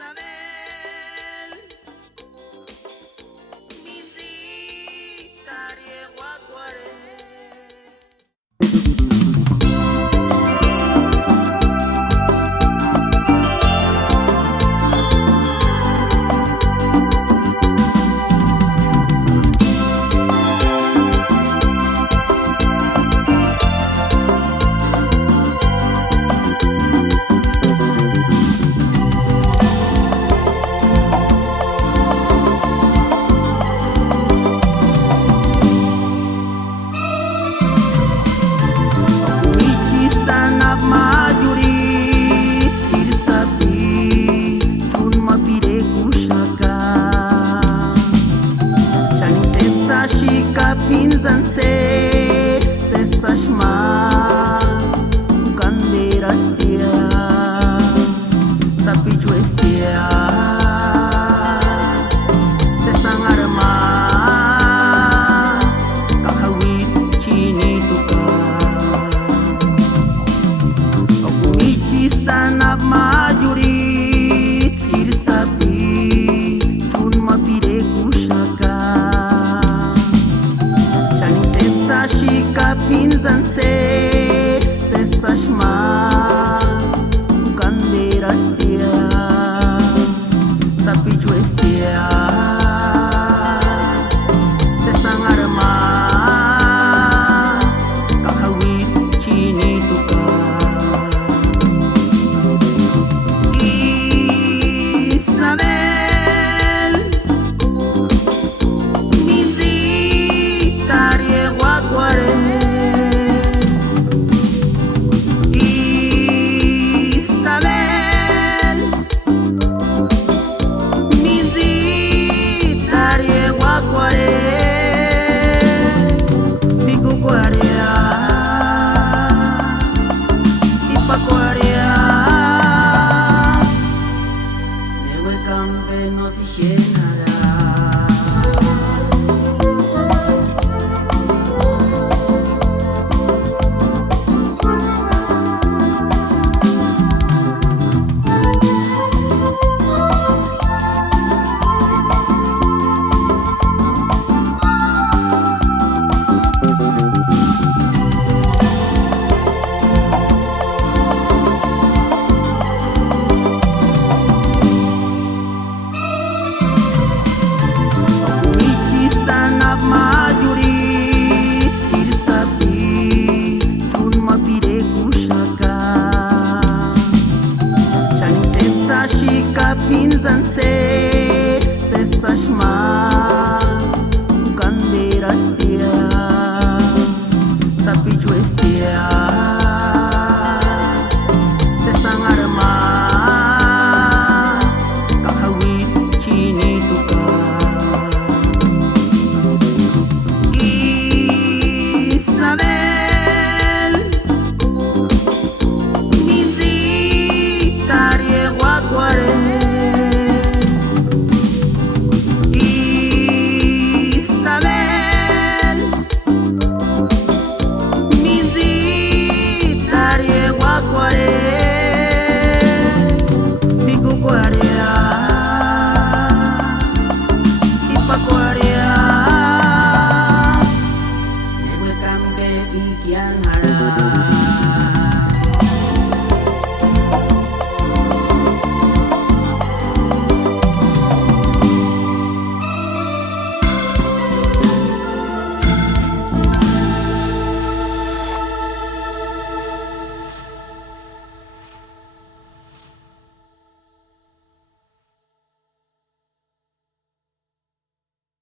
Isabel, Minzita Rieguacuare. Pinzan se sashma Candera estia Sapichu estia Se sangarma Kahawit chini tuka Okumichi sanap majuri Skir sapi Tun mapire kushaka Shika pinzan se sashma Candera estia Sapichu estia Se sangarma Kahawit chini tuka Isabel Minzita Rieguacuare. Isabel Minzita Rieguacuare. Pikucuarea Ipacuarea Lewe campe no si llenará. Shika pinzan se sashma